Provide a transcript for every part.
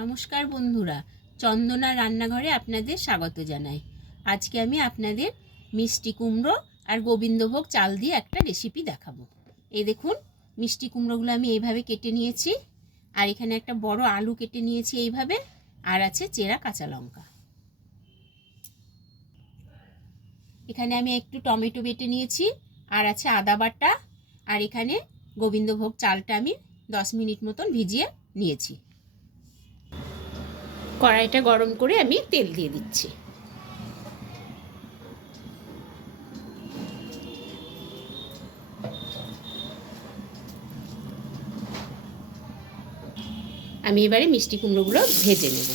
নমস্কার বন্ধুরা, চন্দনা রান্নাঘরে আপনাদের স্বাগত জানাই। আজকে আমি আপনাদের মিষ্টি কুমড়ো আর গোবিন্দভোগ চাল দিয়ে একটা রেসিপি দেখাবো। এই দেখুন, মিষ্টি কুমড়োগুলো আমি এইভাবে কেটে নিয়েছি, আর এখানে একটা বড় আলু কেটে নিয়েছি এইভাবে, আর আছে চেরা কাঁচা লঙ্কা। এখানে আমি একটু টমেটো বেটে নিয়েছি, আর আছে আদা বাটা, আর এখানে গোবিন্দভোগ চালটা আমি দশ মিনিট মতন ভিজিয়ে নিয়েছি। কড়াইটা গরম করে আমি তেল দিয়ে দিচ্ছি। আমি এবারে মিষ্টি কুমড়োগুলো ভেজে নেব।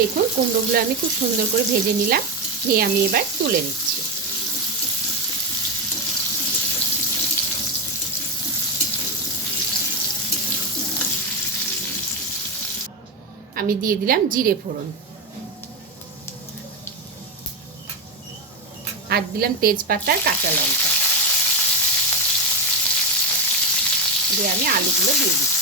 দেখুন কুমড়োগুলো আমি খুব সুন্দর করে ভেজে নিলাম। নিয়ে আমি এবার তুলে নিচ্ছি। আমি দিয়ে দিলাম জিরে ফোড়ন। আর দিলাম তেজপাতার কাঁচা লঙ্কা। দিয়ে আমি আলুগুলো দিয়ে দিচ্ছি।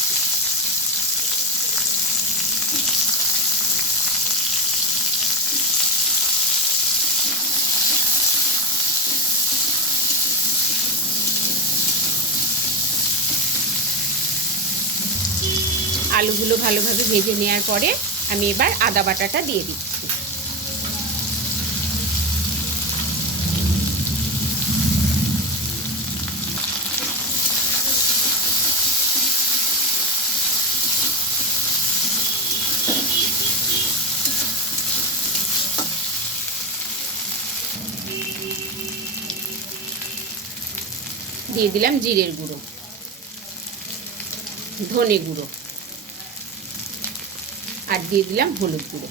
আলুগুলো ভালোভাবে ভেজে নেওয়ার পরে আমি এবার আদা বাটাটা দিয়ে দিচ্ছি। দিয়ে দিলাম জিরের গুঁড়ো, ধনে গুঁড়ো। আর দিয়ে দিলাম হলুদ গুঁড়ো।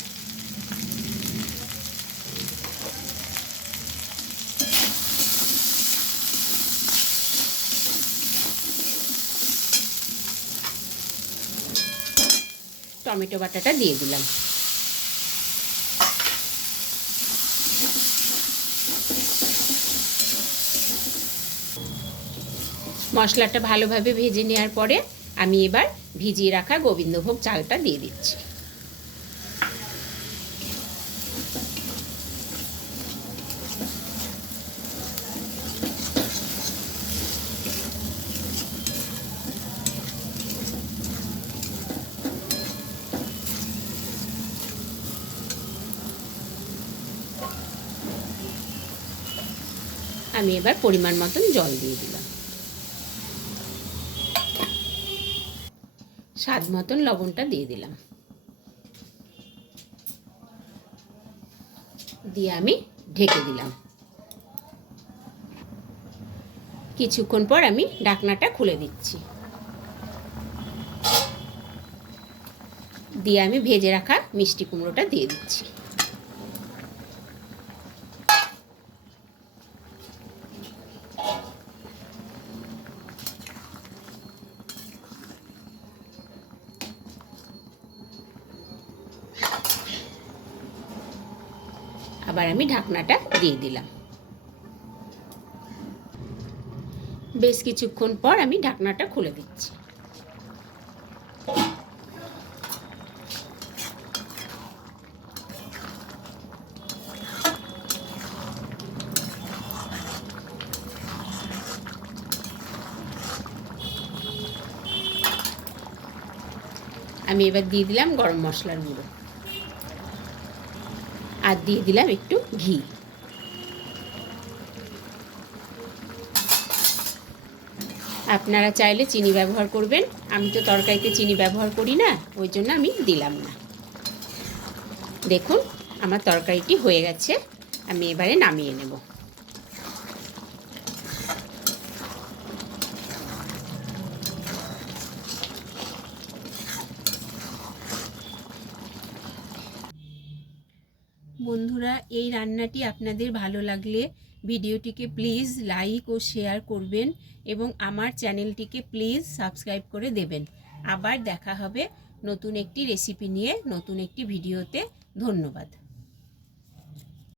টমেটো বাটাটা দিয়ে দিলাম। মশলাটা ভালোভাবে ভেজে নেওয়ার পরে আমি এবার ভিজিয়ে রাখা গোবিন্দভোগ চালটা দিয়ে দিচ্ছি। আমি এবার পরিমাণ মতন জল দিয়ে দিলাম। স্বাদ মতন লবণটা দিয়ে দিলাম। দিয়ে আমি ঢেকে দিলাম। কিছুক্ষণ পর আমি ঢাকনাটা খুলে দিচ্ছি। দিয়ে আমি ভেজে রাখা মিষ্টি কুমড়োটা দিয়ে দিচ্ছি। আবার আমি ঢাকনাটা দিয়ে দিলাম। বেশ কিছুক্ষণ পর আমি ঢাকনাটা খুলে দিচ্ছি। আমি এবার দিয়ে দিলাম গরম মশলার গুঁড়ো। আর দিয়ে দিলাম একটু ঘি। আপনারা চাইলে চিনি ব্যবহার করবেন। আমি তো তরকারিতে চিনি ব্যবহার করি না, ওই জন্য আমি দিলাম না। দেখুন, আমার তরকারিটি হয়ে গেছে। আমি এবারে নামিয়ে নেব। বন্ধুরা, এই রান্নাটি আপনাদের ভালো লাগলে ভিডিওটিকে প্লিজ লাইক ও শেয়ার করবেন এবং আমার চ্যানেলটিকে প্লিজ সাবস্ক্রাইব করে দেবেন। আবার দেখা হবে নতুন একটি রেসিপি নিয়ে, নতুন একটি ভিডিওতে। ধন্যবাদ।